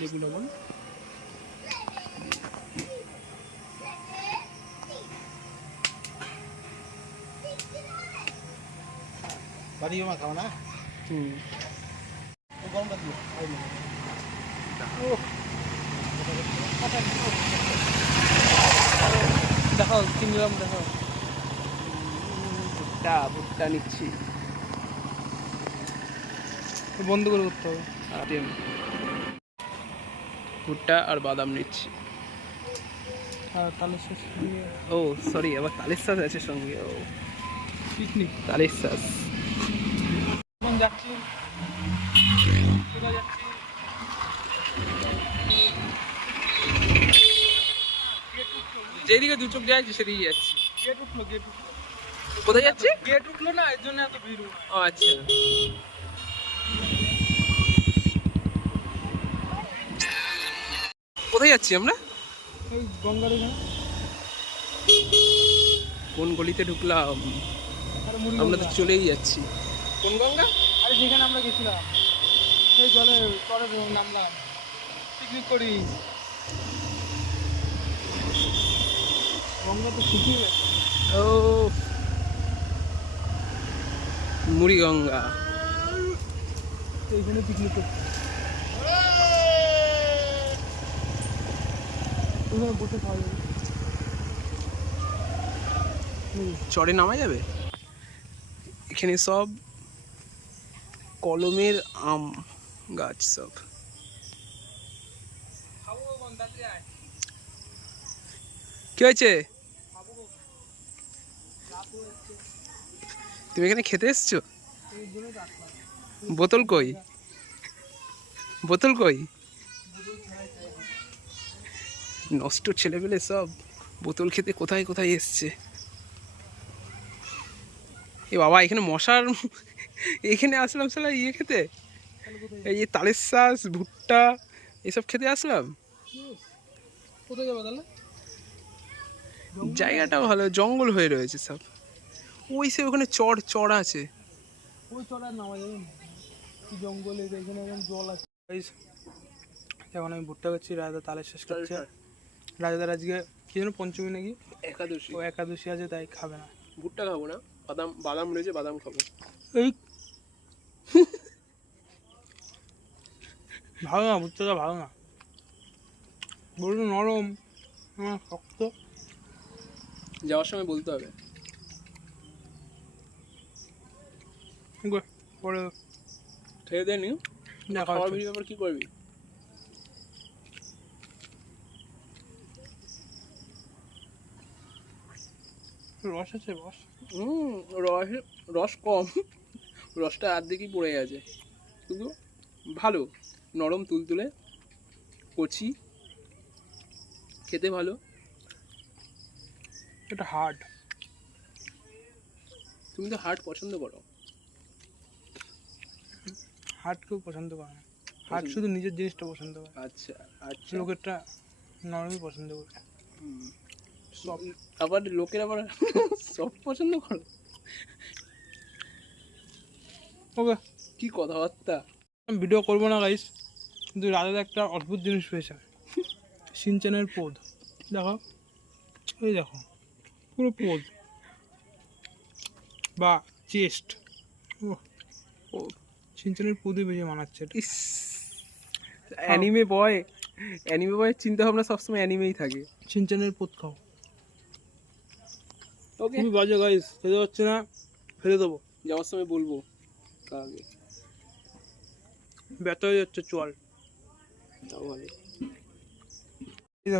লেবু লবণ। বাড়িও মা খাও না। গরমটা দিও। দেখাও কিনলাম, দেখাও। ভুট্টা ভুট্টা নিচ্ছি, বন্ধ করে করতে হবে। ভুট্টা আর বাদাম নিচ্ছি। আর তালের শাঁস দিয়ে ও সরি, আবার তালের শাঁস আছে সঙ্গে। ও পিকনিক। তালের শাঁস। এখন যাচ্ছি, কোথায় যাচ্ছি? যেদিকে দু চোখ যাচ্ছে সেদিকে যাচ্ছি। গেট উঠলো, গেট উঠলো। কোথায় যাচ্ছি? গেট উঠলো না, এর জন্য এত ভিড়। ও আচ্ছা, কোথায় যাচ্ছি আমরা? এই গঙ্গার এখানে। কোন গলিতে ঢুকলাম? আরে মুড়ি আমরা তো গঙ্গা। চলেই যাচ্ছি। কোন গঙ্গা? আরে যেখানে আমরা গেছিলাম, সেই জলে চরে নামলাম পিকনিক করি। গঙ্গা তো শুকিয়ে গেছে। ও মুড়ি গঙ্গা। এইখানে পিকনিক করছি। ওখানে বসে খাওয়া যাবে। চড়ে নামা যাবে? এখানে সব কলমের আম গাছ সব। কি হয়েছে? তুমি এখানে খেতে এসছো? বোতল কই? বোতল কই? নষ্ট ছেলেপেলে সব বোতল খেতে কোথায় কোথায় এসছে। এ বাবা, এখানে মশার, এখানে আসলাম সালা ইয়ে খেতে, এই যে তালের শাঁস ভুট্টা এসব খেতে আসলাম। কোথায় যাবো তাহলে? জায়গাটা ভালো, জঙ্গল হয়ে রয়েছে সব। ওই সে ওখানে চড় চড় আছে। ওই চড়া নামা যাবে না, জঙ্গলে এখানে এখন জল আছে। এখন আমি ভুট্টা করছি, রাজা তালের শেষ করছে। রাজাদার আজকে কি যেন পঞ্চমী নাকি একাদশী। ও একাদশী আছে, তাই খাবে না। ভুট্টা খাবো না, বাদাম বাদাম রয়েছে, বাদাম খাবো। এই ভালো না, ভুট্টাটা ভালো না, বলুন নরম, শক্ত। যাওয়ার সময় বলতে হবে। পরে খেয়ে দেয়নি খাওয়ার ভিডিও আবার কি করবি? রস আছে, রস। রস, রস কম, রসটা আর্ধেকই পড়ে গেছে, কিন্তু ভালো, নরম তুলতুলে, কচি, খেতে ভালো। এটা হার্ড। তুমি তো হার্ড পছন্দ করো। হার্ড কেউ পছন্দ করে না, হার্ড শুধু নিজের জিনিসটা পছন্দ করে। আচ্ছা আচ্ছা, লোকেরটা নরমই পছন্দ করে। সব আবার লোকের আবার সব পছন্দ করো। ওকে, কি কথাবার্তা। আমি ভিডিও করবো না গাইস, কিন্তু রাজাদা একটা অদ্ভুত জিনিস পেয়েছে, সিনচানের পোদ। দেখো, এই দেখো, পুরো পোদ বা চেস্ট। ও সিনচানের পোদই বেশি মানাচ্ছে। ইস, অ্যানিমে বয়, অ্যানিমে বয়ের চিন্তা ভাবনা সবসময় অ্যানিমেই থাকে। সিনচানের পোদ খাও। ওকে, খুবই বাজে গাইস, খেতে হচ্ছে না, ফেলে দেবো। যাওয়ার সময় বলবো আগে। ব্যথা হয়ে যাচ্ছে চল। তাও ভালো।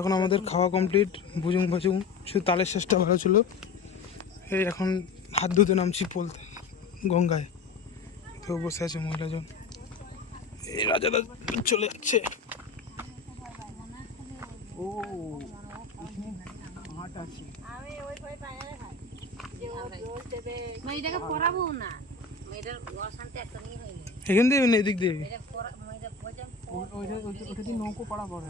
এখন আমাদের খাওয়া কমপ্লিট, ভুজুং ভাজুং, শুধু তালের শেষটা ভালো ছিল। এই এখন হাত ধুতে নামছি বলতে গঙ্গায়, কেউ বসে আছে মহিলাজন। এই রাজাদা চলে যাচ্ছে। ও হাট আছে, এখান দিয়ে এদিক দিয়ে ওটা দিয়ে নৌকো পাড়া পড়ে।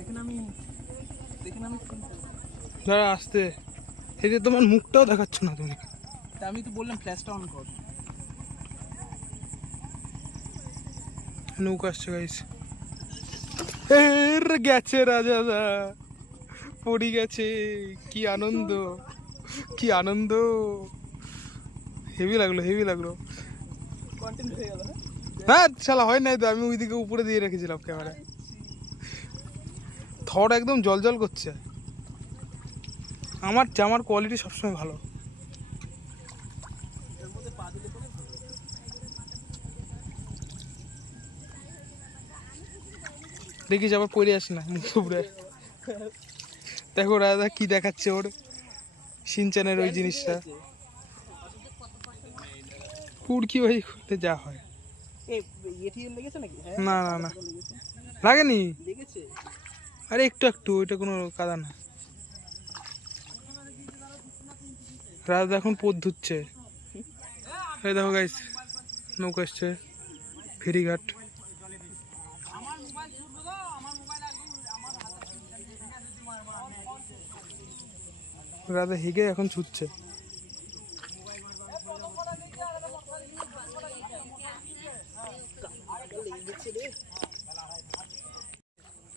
এখানে আমি দেখে না আমি দাঁড়া আসতে, এই যে তোমার মুখটাও দেখাচ্ছ না তুমি। আমি তো বললাম ফ্ল্যাশটা অন কর। নৌকা আসছে গাইস, গেছে রাজাদা, পড়ে গেছে। কি আনন্দ, কি আনন্দ, হেভি লাগলো, হেভি লাগলো। কন্টেন্ট হয়ে গেল। হ্যাঁ শালা হয় নাই তো, আমি ওইদিকে উপরে দিয়ে রেখেছিলাম ক্যামেরা। থর একদম জল জল করছে। আমার জামার কোয়ালিটি সবসময় ভালো। দেখিস আবার পড়ে আসে না মুখ উপরে। দেখো রাজা কি দেখাচ্ছে ওর সিনচানের ওই জিনিসটা। কুড়কি ভাই খুলতে যা হয়। না না না লাগেনি, আরে একটু একটু, ওইটা কোনো কাদা না। রাজা এখন পথ ধুচ্ছে। এই দেখো গাইস, নৌকা এসছে, ফেরিঘাট। রাজা হেগে এখন ছুটছে।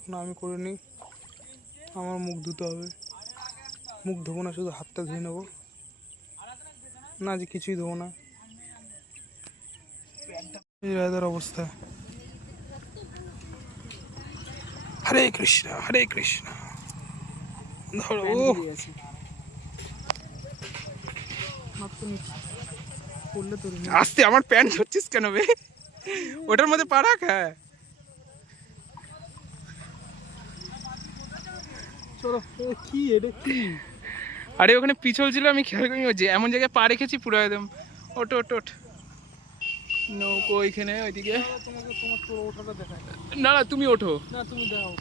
না আমি করিনি, আমার মুখ ধুতে হবে। মুখ ধোবো না, শুধু হাতটা ধুয়ে নেবো। না যে কিছুই ধোবো না। এই রাজার অবস্থা। হরে কৃষ্ণ হরে কৃষ্ণ। ধরো আস্তে, আমার প্যান্ট ধরছিস কেন বে? ওটার মধ্যে পা রাখ। হ্যাঁ চলো। কি এটা কি? আরে ওখানে পিছল ছিল, আমি খেয়াল করিনি। যে এমন জায়গায় পা রেখেছি পুরো একদম। ওঠ ওঠ ওঠ। নৌকো ওইখানে ওইদিকে। না না তুমি ওঠো। না তুমি দাও।